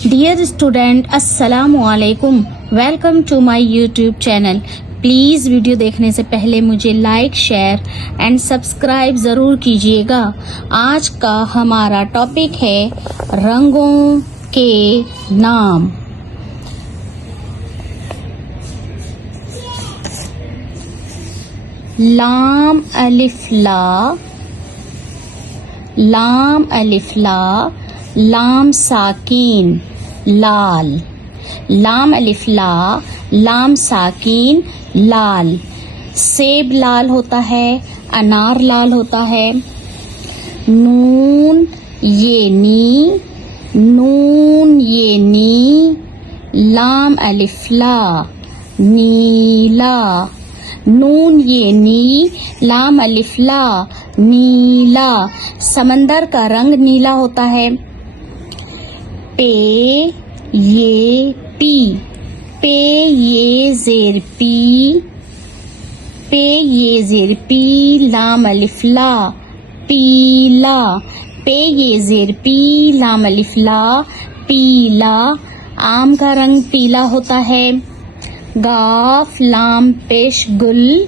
Dear student, Assalamu alaikum. Welcome to my YouTube channel. Please video देखने से पहले मुझे लाइक, शेयर एंड सब्सक्राइब ज़रूर कीजिएगा। आज का हमारा टॉपिक है रंगों के नाम। लाम अलिफ ला, लाम अलिफ ला, लाम साकीन लाल, लाम अलिफ ला, लाम साकीन लाल। सेब लाल होता है, अनार लाल होता है। नून ये नी, नून ये नी, लाम अलिफ ला नीला, नून ये नी, लाम अलिफ ला नीला। समंदर का रंग नीला होता है। पे ये पी, पे ये जेर पी, पे ये जेर पी, लाम अलिफ ला पीला, पे ये जेर पी, लाम अलिफ ला पीला। आम का रंग पीला होता है। गाफ लाम पेश गुल,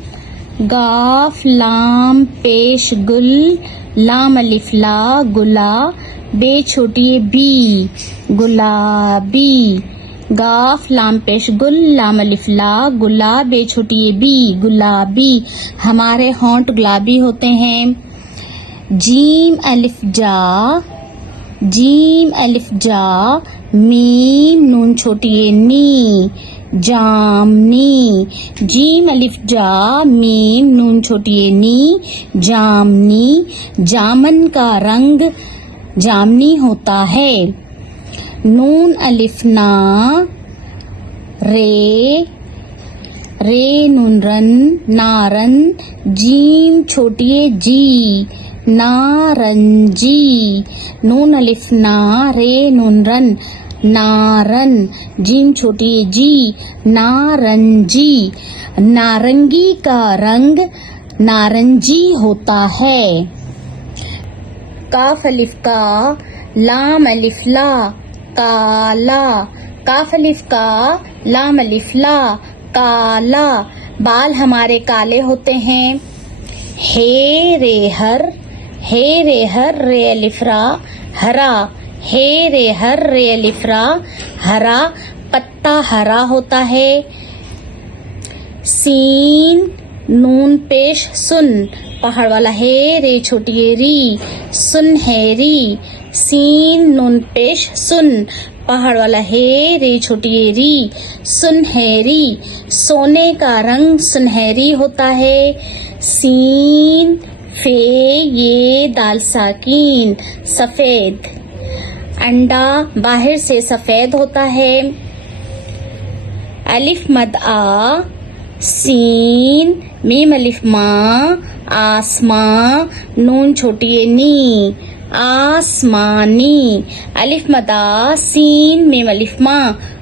गाफ लाम पेश गुल, लाम अलिफ ला गुला, बे छोटी बी गुलाबी। गाफ लाम पेश गुल, लाम अलिफ ला गुला, बे छोटी बी गुलाबी। हमारे होंठ गुलाबी होते हैं। जीम अलिफ जा, जीम अलिफ जा, मीम नून छोटी नी जामनी। जीम अलिफ जा, मीम नून छोटी नी जामनी। जामन का रंग जामनी होता है। नून अलिफ ना, रे, रे नून रन नारन, जीम छोटी जी नारंजी। नून अलिफ ना, रे नून रन नारन, जीम छोटी जी नारंजी। नारंगी का रंग नारंजी होता है। काफ अलिफ का, लाम अलिफ ला काला, काफ अलिफ का, लाम अलिफ ला काला। बाल हमारे काले होते हैं। हे रे हर, हे रे हर, रे अलिफ रा हरा, हे रे हर, रे अलिफ रा हरा। पत्ता हरा होता है। सीन नून पेश सुन, पहाड़ वाला हे, रे छोटी री, सुनहरी। सीन नून पेश सुन, पहाड़ वाला हे, रे छोटी री, सुनहरी। सोने का रंग सुनहरी होता है। सीन फे ये दाल साकीन सफेद, अंडा बाहर से सफेद होता है। अलिफ मद आ, सीन मीम अलिफ मा, आसमां नून छोटी नी आसमानी। अलिफ मदा, सीन मीम अलिफ मा,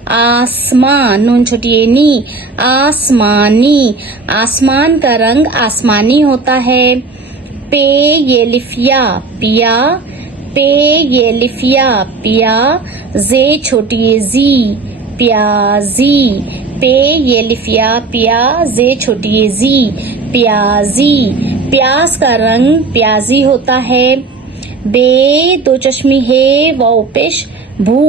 आसमां नून छोटी नी आसमानी। आसमान का रंग आसमानी होता है। पे ये लिफिया पिया, पे ये लिफिया पिया, जे छोटी जी प्याजी। पे ये लिफिया पिया, जे छोटी जी प्याजी। प्याज का रंग प्याजी होता है। बे दो चश्मी है वाओ पेश भू,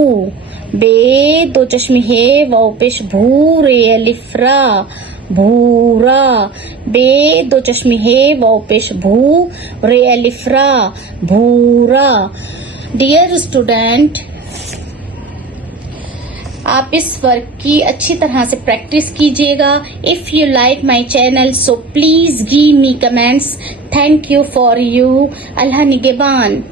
बे दो चश्मी है वाओ पेश भू, रे अलिफ रा भूरा। बे दो चश्मी है वाओ पेश भू, रे अलिफ रा भूरा। डियर स्टूडेंट, आप इस वर्क की अच्छी तरह से प्रैक्टिस कीजिएगा। If you like my channel so please give me comments. Thank you for you. Allah निगहबान।